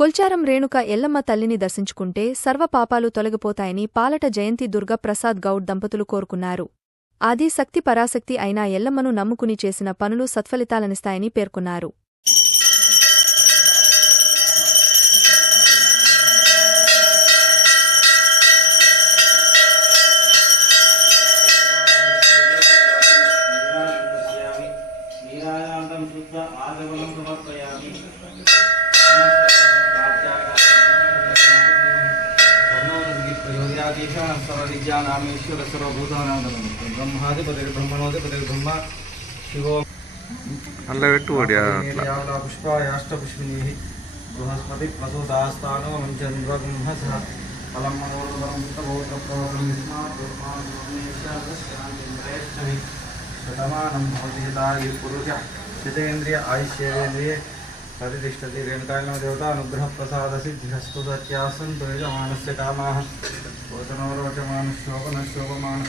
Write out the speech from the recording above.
కొల్చారం రేణుక ఎల్లమ్మ తల్లిని దర్శించుకుంటే సర్వపాపాలు తొలగిపోతాయని పాలట జయంతి దుర్గా ప్రసాద్ గౌడ్ దంపతులు కోరుకున్నారు. ఆది శక్తి పరాశక్తి అయినా ఎల్లమ్మను నమ్ముకుని చేసిన పనులు సత్ఫలితాలనిస్తాయని పేర్కొన్నారు. आगमनं समर्पयामि सर्वविद्यानामेश्वर सर्वभूतानां ब्रह्माधिपतिर्ब्रह्मणोधिपतिर्ब्रह्म शिवो అల్ల పెట్టు ఒకటి అట్లా पुष्पायाष्टपुष्पिनीः बृहस्पति प्रसोदास्तानो चन्द्रगुंह सह फलं मनोरमं तवोत्रप्रवरं ప్రతిష్టతి రేణుకాళిన దేవత అనుగ్రహ ప్రసాద సిద్ధిరస్తు సత్యాసన్ ప్రయోజమానస్ కామా పోతనో శోభన శోభమాన